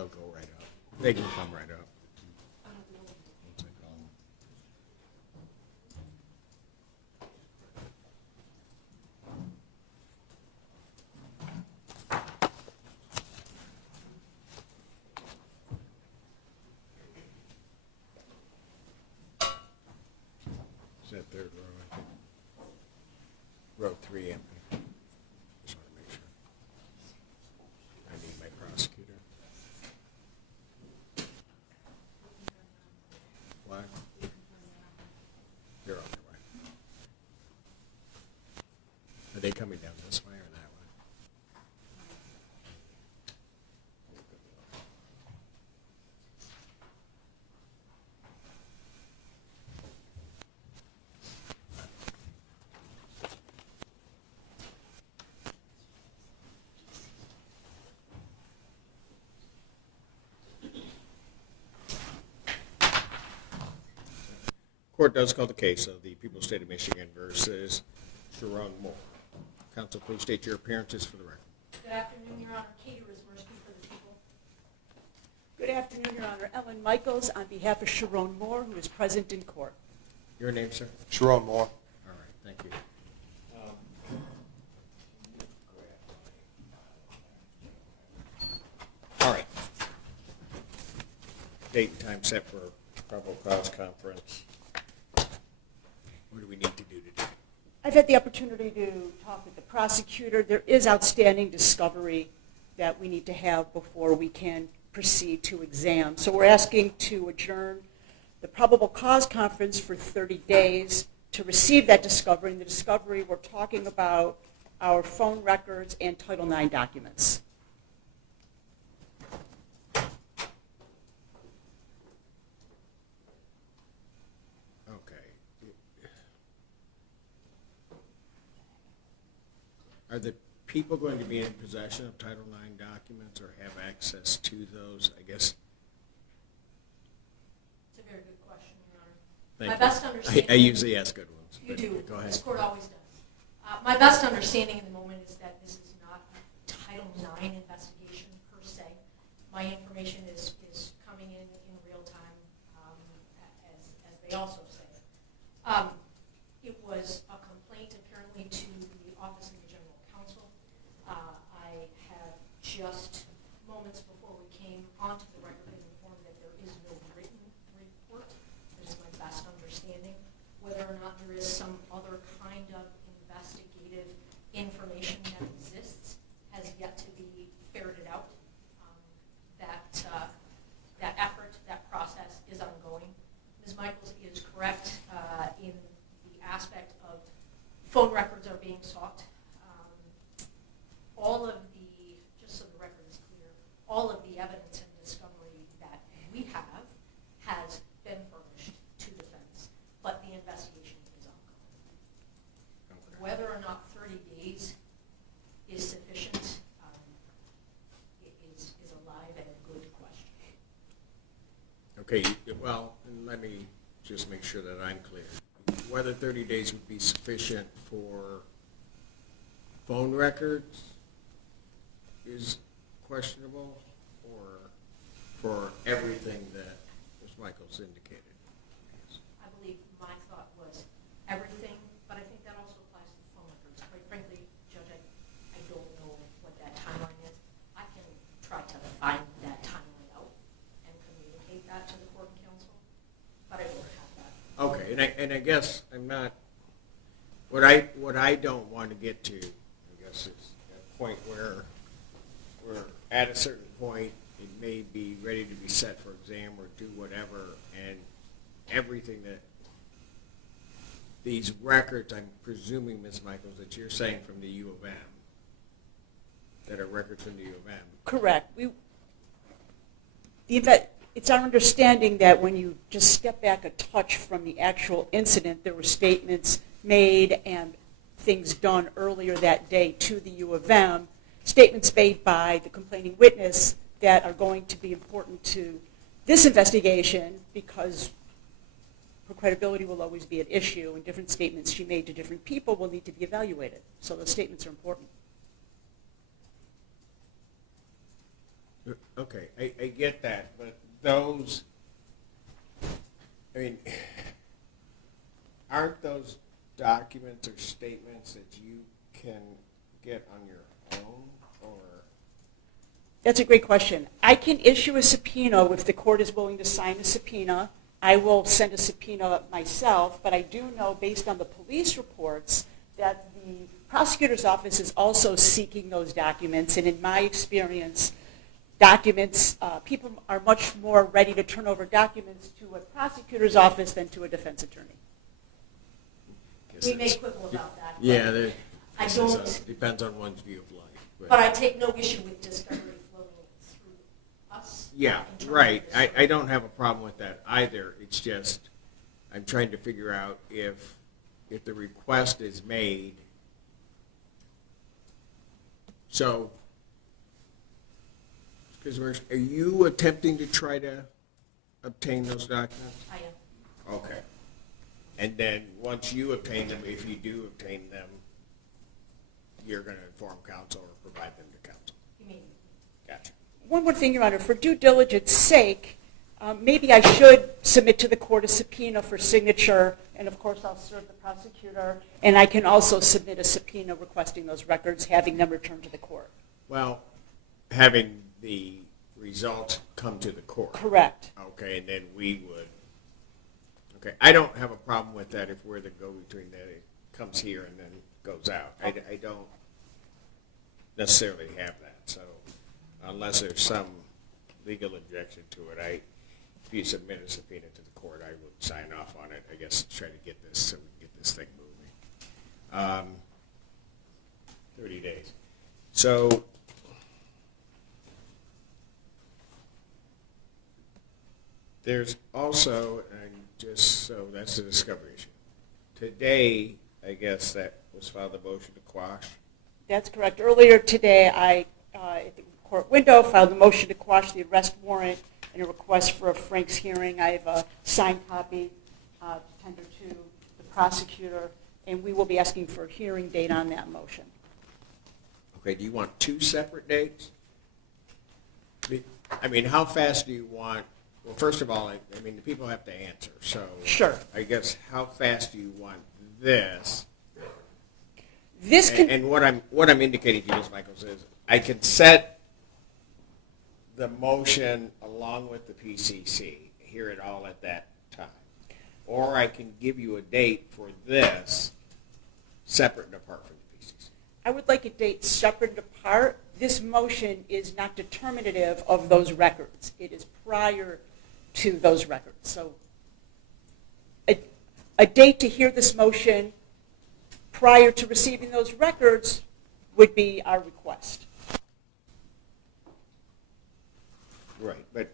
they'll go right up. They can come right up. Is that third row, I think? Row 3 empty. Just want to make sure. I need my prosecutor. What? They're on their way. Are they coming down this way or that way? Court does call the case of the People's State of Michigan versus Sherrone Moore. Counsel, please state your appearances for the record. Good afternoon, Your Honor. Katie Rismersky for the people. Good afternoon, Your Honor. Ellen Michaels on behalf of Sherrone Moore, who is present in court. Your name, sir? Sherrone Moore. All right, thank you. All right. Date and time set for probable cause conference. What do we need to do today? I've had the opportunity to talk with the prosecutor. There is outstanding discovery that we need to have before we can proceed to exam. So we're asking to adjourn the probable cause conference for 30 days to receive that discovery. And the discovery, we're talking about our phone records and Title IX documents. Are the people going to be in possession of Title IX documents or have access to those? I guess. It's a very good question, Your Honor. Thank My you. best understanding. I usually ask good ones. You do. Go ahead. This court always does. My best understanding in the moment is that this is not a Title IX investigation per se. My information is coming in real time, as they also say. It was a complaint apparently to the Office of the General Counsel. I have just moments before we came onto the record been informed that there is no written report. That is my best understanding. Whether or not there is some other kind of investigative information that exists has yet to be ferreted out. That effort, that process is ongoing. Ms. Michaels is correct in the aspect of phone records are being sought. All of the, just so the record is clear, all of the evidence and discovery that we have has been furnished to defense, but the investigation is ongoing. Okay. Whether or not 30 days is sufficient is a live and good question. Okay, well, let me just make sure that I'm clear. Whether 30 days would be sufficient for phone records is questionable, or for everything that Ms. Michaels indicated? I believe my thought was everything, but I think that also applies to phone records. Quite frankly, Judge, I don't know what that timeline is. I can try to find that timeline out and communicate that to the court and counsel, but I don't have that. Okay, and I guess I'm not, what I don't want to get to, I guess, is a point where we're at a certain point, it may be ready to be set for exam or do whatever, and everything that, these records, I'm presuming, Ms. Michaels, that you're saying from the U of M, that are records from the U of M. Correct. It's our understanding that when you just step back a touch from the actual incident, there were statements made and things done earlier that day to the U of M, statements made by the complaining witness that are going to be important to this investigation because her credibility will always be at issue, and different statements she made to different people will need to be evaluated. So those statements are important. Okay, I get that, but those, I mean, aren't those documents or statements that you can get on your own, or? That's a great question. I can issue a subpoena if the court is willing to sign a subpoena. I will send a subpoena myself, but I do know based on the police reports that the prosecutor's office is also seeking those documents, and in my experience, documents, people are much more ready to turn over documents to a prosecutor's office than to a defense attorney. We may quibble about that. Yeah, I don't, depends on one's view of life. but I take no issue with discovery flowing through us. Yeah, in terms of right. this. I don't have a problem with that either. It's just, I'm trying to figure out if the request is made. So, because are you attempting to try to obtain those documents? I am. Okay. And then, once you obtain them, if you do obtain them, you're going to inform counsel or provide them to counsel. Immediately. Gotcha. One more thing, Your Honor, for due diligence sake, maybe I should submit to the court a subpoena for signature, and of course I'll serve the prosecutor, and I can also submit a subpoena requesting those records, having them returned to the court. Well, having the results come to the court. Correct. Okay, and then we would, okay, I don't have a problem with that if we're the go-between, that it comes here and then goes out. I don't necessarily have that, so unless there's some legal objection to it, if you submit a subpoena to the court, I would sign off on it, I guess, to try to get this, so we can get this thing moving. 30 days. So, there's also, and just so that's the discovery issue. Today, I guess that was filed a motion to quash. That's correct. Earlier today, I, at the court window, filed a motion to quash the arrest warrant and a request for a Frank's hearing. I have a signed copy to tender to the prosecutor, and we will be asking for a hearing date on that motion. Okay, do you want two separate dates? I mean, how fast do you want, well, first of all, I mean, the people have to answer, so. Sure. I guess, how fast do you want this? This can, And what I'm indicating to you, Ms. Michaels, is I can set the motion along with the PCC, hear it all at that time. Or I can give you a date for this, separate and apart from the PCC. I would like a date separate and apart. This motion is not determinative of those records. It is prior to those records. So a date to hear this motion prior to receiving those records would be our request. Right, but,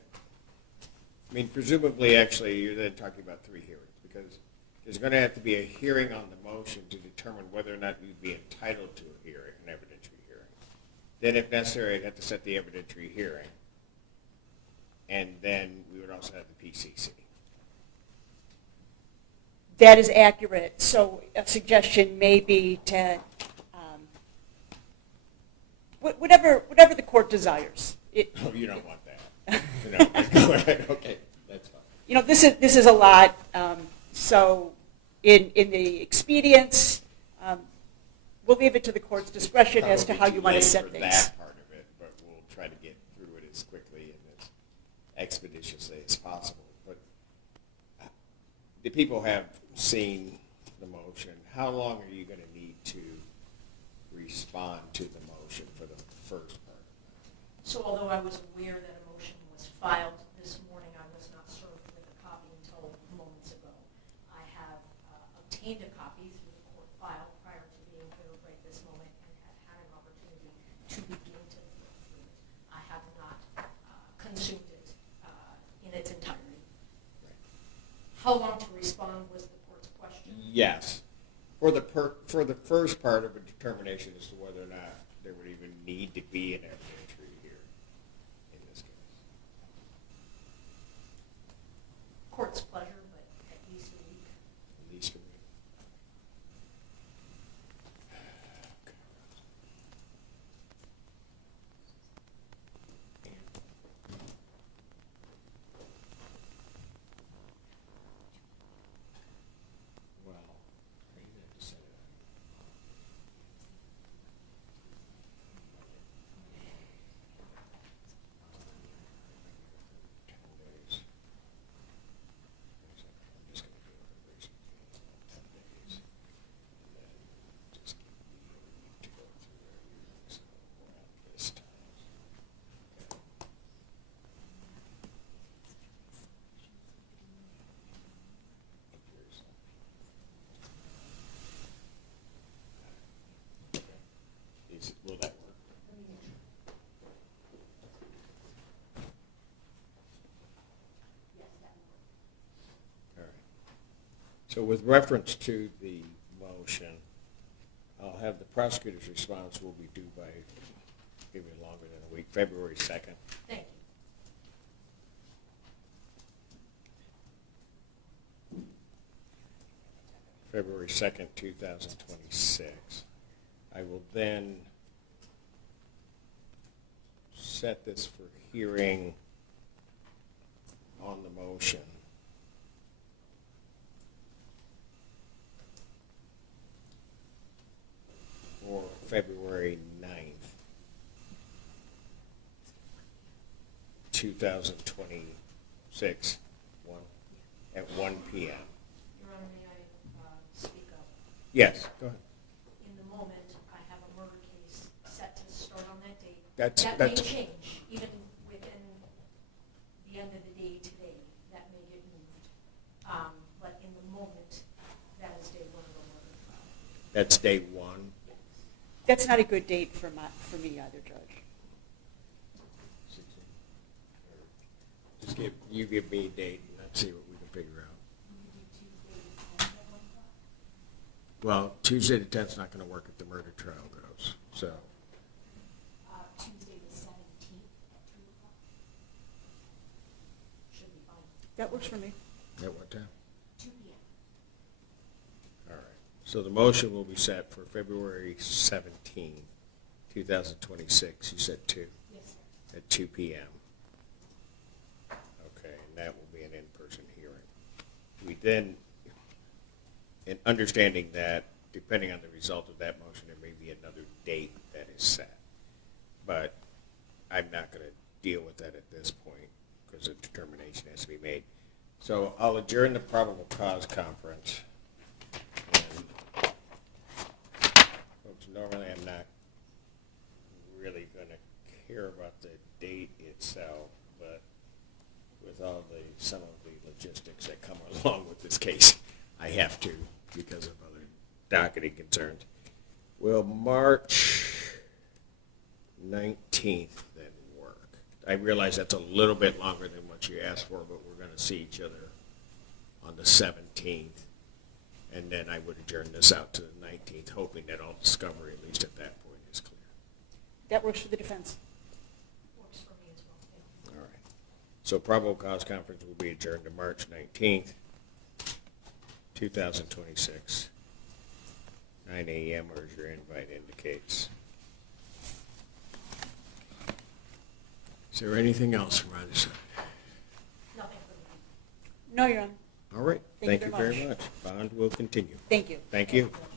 I mean, presumably, actually, you're then talking about 3 hearings, because there's going to have to be a hearing on the motion to determine whether or not you'd be entitled to a hearing, an evidentiary hearing. Then, if necessary, I'd have to set the evidentiary hearing, and then we would also have the PCC. That is accurate. So a suggestion may be to, whatever the court desires. Oh, you don't want that. No, go ahead. Okay, that's fine. You know, this is a lot. So in the expedience, we'll leave it to the court's discretion as to how you want to set Probably too late things. for that part of it, but we'll try to get through it as quickly and as expeditiously as possible. But the people have seen the motion. How long are you going to need to respond to the motion for the first part? So although I was aware that a motion was filed this morning, I was not served with a copy until moments ago. I have obtained a copy through the court file prior to being here right this moment and have had an opportunity to begin to look through it. I have not consumed it in its entirety. How long to respond was the court's question? Yes. For the first part of a determination as to whether or not there would even need to be an evidentiary hearing in this case. Court's pleasure, but at least a week. At least a week. So with reference to the motion, I'll have the prosecutor's response will be due by maybe longer than a week, February 2nd. Thank you. February 2nd, 2026. I will then set this for hearing on the motion. For February 9th, 2026, at 1 p.m. Your Honor, may I speak up? Yes, go ahead. In the moment, I have a murder case set to start on that date. That's- That may change, even within the end of the day today, that may get moved. But in the moment, that is day one of the murder trial. That's day one. Yes. That's not a good date for me either, Judge. Just give me a date and let's see what we can figure out. Well, Tuesday the 10th is not going to work if the murder trial goes, so. Tuesday the 17th at 2 o'clock. Should be fine. That works for me. At what time? 2 p.m. All right. So the motion will be set for February 17, 2026. You said 2? Yes, sir. At 2 p.m. Okay, and that will be an in-person hearing. We then, in understanding that, depending on the result of that motion, there may be another date that is set. But I'm not going to deal with that at this point because a determination has to be made. So I'll adjourn the probable cause conference. And folks, normally I'm not really going to care about the date itself, but with all some of the logistics that come along with this case, I have to because of other docketing concerns. Will March 19th then work? I realize that's a little bit longer than what you asked for, but we're going to see each other on the 17th, and then I would adjourn this out to the 19th, hoping that all discovery, at least at that point, is clear. That works for the defense. Works for me as well. Thank you. All right. So probable cause conference will be adjourned to March 19th, 2026, 9 a.m. or as your invite indicates. Is there anything else from either side? Nothing for me. No, Your Honor. All right. Thank Thank you you very very much. Bond will continue. Thank you. Thank you. Thank you.